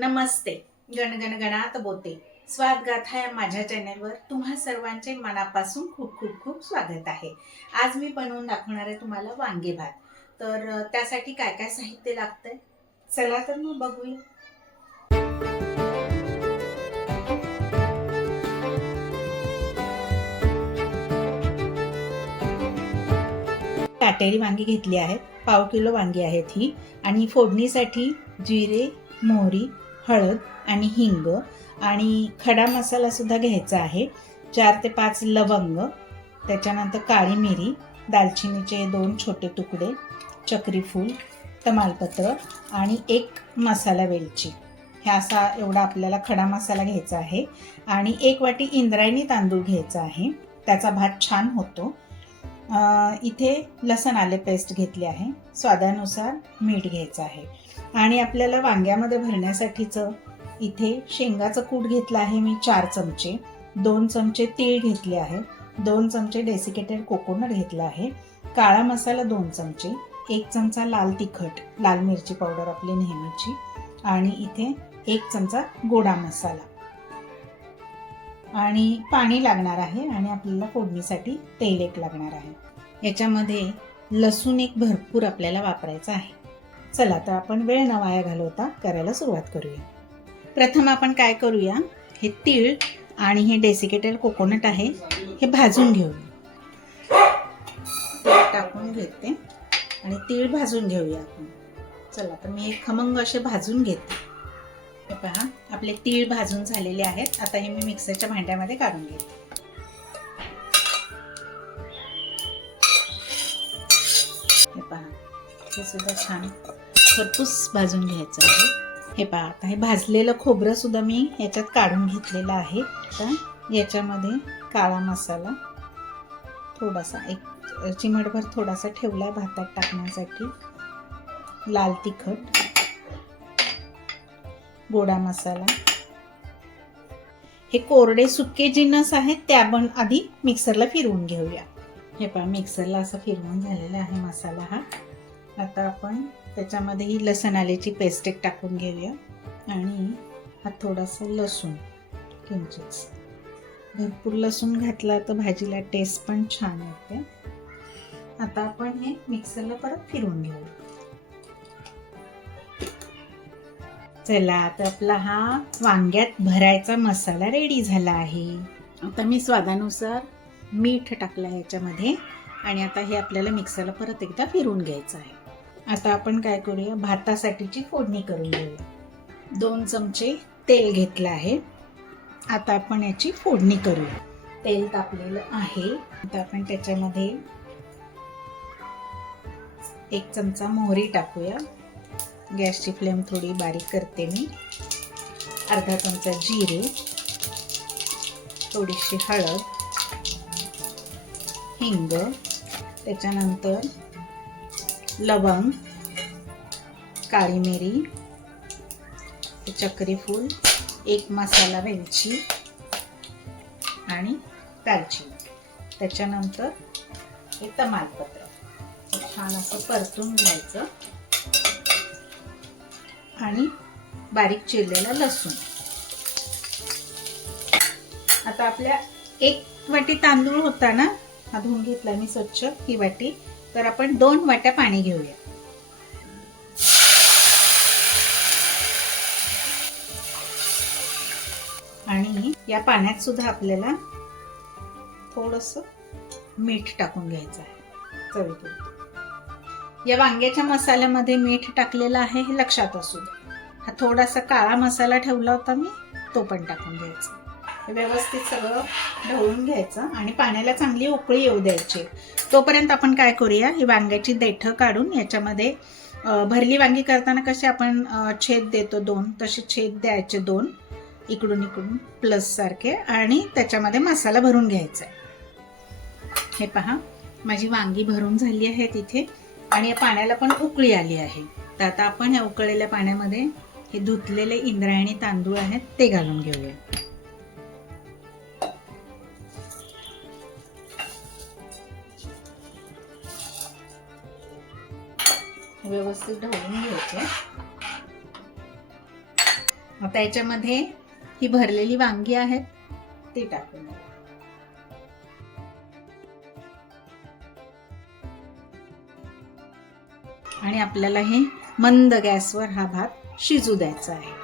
नमस्ते. गणगण गणात बोते स्वाद गाथा या माझ्या चॅनलवर तुम्हा सर्वांचे मनापासून खूप खूप खूप स्वागत आहे. आज मी बनवून दाखवणार आहे तुम्हाला वांगे भात. तर त्यासाठी काय काय साहित्य लागतंय? चला तर मग बघूया. काटेरी वांगी घेतली आहेत. पाव किलो वांगी आहेत ही. आणि फोडणीसाठी जिरे मोहरी हळद आणि हिंग आणि खडा मसालासुद्धा घ्यायचा आहे. चार ते पाच लवंग त्याच्यानंतर काळी मिरी दालचिनीचे दोन छोटे तुकडे चक्रीफूल तमालपत्र आणि एक मसाला वेलची. ह्या असा एवढा आपल्याला खडा मसाला घ्यायचा आहे. आणि एक वाटी इंद्रायणी तांदूळ घ्यायचा आहे. त्याचा भात छान होतो. इथे लसण आले पेस्ट घेतली आहे. स्वादानुसार मीठ घ्यायचं आहे. आणि आपल्याला वांग्यामध्ये भरण्यासाठीचं इथे शेंगाचं कूट घेतलं आहे मी चार चमचे. दोन चमचे तीळ घेतले आहे. दोन चमचे डेसिकेटेड कोकोनट घेतलं आहे. काळा मसाला दोन चमचे. एक चमचा लाल तिखट लाल मिरची पावडर आपली नेहमीची. आणि इथे एक चमचा गोडा मसाला. आणि पाणी लागणार आहे आणि आपल्याला फोडणीसाठी तेल एक लागणार आहे. याच्यामध्ये लसूण एक भरपूर आपल्याला वापरायचा आहे. चला तर आपण वेळ न वाया घालवता करायला सुरुवात करूया. प्रथम आपण काय करूया? हे तीळ आणि हे डेसिकेटेड कोकोनट आहे हे भाजून घेऊया. टाकून घेते आणि तीळ भाजून घेऊया आपण. चला तर मी हे खमंग असे भाजून घेते. हे पहा. आपले तीळ भाजून झालेले आहेत. आता हे मी मिक्सरच्या भांड्यामध्ये काढून घेते. हे पहा हे सुद्धा छान खरपूस भाजून घ्यायचं आहे. हे पहा आता हे भाजलेलं खोबरं सुद्धा मी याच्यात काढून घेतलेलं आहे. आता याच्यामध्ये काळा मसाला थोडासा एक चिमटभर थोडासा ठेवला आहे भातात टाकण्यासाठी. लाल तिखट. गोडा मसाला. हे कोरडे सुके जिन्नस आहेत ते आपण आधी मिक्सरला फिरवून घेऊया. हे पहा मिक्सरला असं फिरवून झालेला आहे मसाला हा. आता आपण त्याच्यामध्ये ही लसण आल्याची पेस्ट एक टाकून घेऊया. आणि हा थोडासा लसूण किंचित. भरपूर लसूण घातला तर भाजीला टेस्ट पण छान येते. आता आपण हे मिक्सरला परत फिरवून घेऊया. चला आता आपला हा वांग्यात भरायचा मसाला रेडी झाला आहे. आता मी स्वादानुसार मीठ टाकलं आहे याच्यामध्ये आणि आता हे आपल्याला मिक्सरला परत एकदा फिरवून घ्यायचं आहे. आता आपण काय करूया? भातासाठीची फोडणी करून घेऊया दोन चमचे तेल घेतलं आहे. आता आपण याची फोडणी करूया. तेल तापलेलं आहे. आता आपण त्याच्यामध्ये एक चमचा मोहरी टाकूया. गॅसची फ्लेम थोडी बारीक करते मी. अर्धा चमचा जिरे थोडीशी हळद हिंग त्याच्यानंतर लवंग काळी मिरी चक्रीफूल एक मसाला वेलची आणि दालचिनी. त्याच्यानंतर हे तमालपत्र. छान असं परतून घ्यायचं. आणि बारीक चिरलेला लसूण. आता आपल्या एक वाटी तांदूळ होता ना हा धुवून घेतला मी स्वच्छ ही वाटी. तर आपण दोन वाट्या पाणी घेऊया. आणि या पाण्यात सुद्धा आपल्याला थोडस मीठ टाकून घ्यायचं आहे. चवीपुरतं. या वांग्याच्या मसाल्यामध्ये मीठ टाकलेलं आहे हे लक्षात असू दे. हा थोडासा काळा मसाला ठेवला होता मी तो पण टाकून घ्यायचा. व्यवस्थित सगळं ढवळून घ्यायचं आणि पाण्याला चांगली उकळी येऊ द्यायची. तोपर्यंत आपण काय करूया ही वांग्याची देठं काढून याच्यामध्ये भरली वांगी करताना कसे आपण छेद देतो दोन तसे छेद द्यायचे दोन इकडून इकडून प्लस सारखे आणि त्याच्यामध्ये मसाला भरून घ्यायचा आहे. हे पहा माझी वांगी भरून झाली आहे तिथे. आणि या पाण्याला पण उकळी आली आहे. तर आता आपण या उकळलेल्या पाण्यामध्ये हे धुतलेले इंद्रायणी तांदूळ आहेत ते घालून घेऊया. व्यवस्थित ढवळून घ्यायचे. आता याच्यामध्ये ही भरलेली वांगी आहेत ती टाकून आणि आपल्याला हे मंद गॅसवर हा भात शिजू द्यायचा आहे.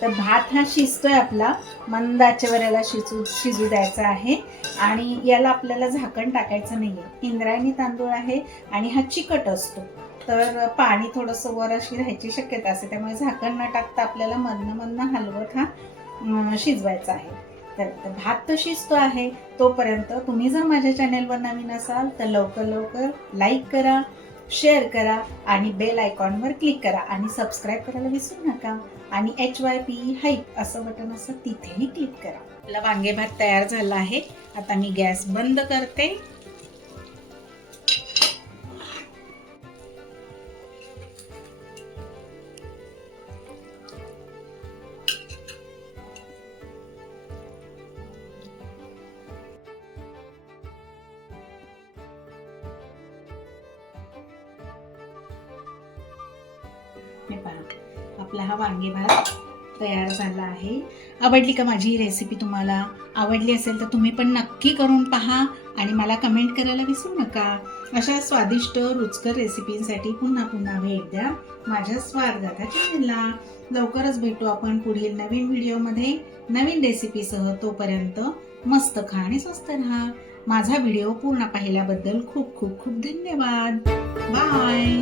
तर भात हा शिजतोय आपला. मंदाच्यावर याला शिजू शिजू द्यायचा आहे. आणि याला आपल्याला झाकण टाकायचं नाही आहे इंद्रायणी तांदूळ आहे आणि हा चिकट असतो. तर पाणी थोडंसं वर अशी राहायची शक्यता असते. त्यामुळे झाकण न टाकता आपल्याला मधनं मधनं हलवत हा शिजवायचा आहे. तर तर भात तर शिजतो आहे. तोपर्यंत तुम्ही जर माझ्या चॅनेलवर नवीन असाल तर लवकर लवकर लाईक करा. शेअर करा आणि बेल आयकॉनवर क्लिक करा आणि सबस्क्राईब करायला विसरू नका. आणि एच वाय पी हाईप असं बटन असं तिथेही क्लिक करा. आपला वांगे भात तयार झाला आहे. आता मी गॅस बंद करते. हे पहा. आपला हा वांगे भात तयार झाला आहे. आवडली का माझी ही रेसिपी तुम्हाला? आवडली असेल तर तुम्ही पण नक्की करून पहा आणि मला कमेंट करायला विसरू नका. अशा स्वादिष्ट रुचकर रेसिपींसाठी पुन्हा पुन्हा भेट द्या माझ्या स्वारगाथा चॅनलला लवकरच भेटू आपण पुढील नवीन व्हिडिओमध्ये नवीन रेसिपीसह तोपर्यंत मस्त खा आणि स्वस्त राहा. माझा व्हिडिओ पूर्ण पाहिल्याबद्दल खूप खूप खूप धन्यवाद. बाय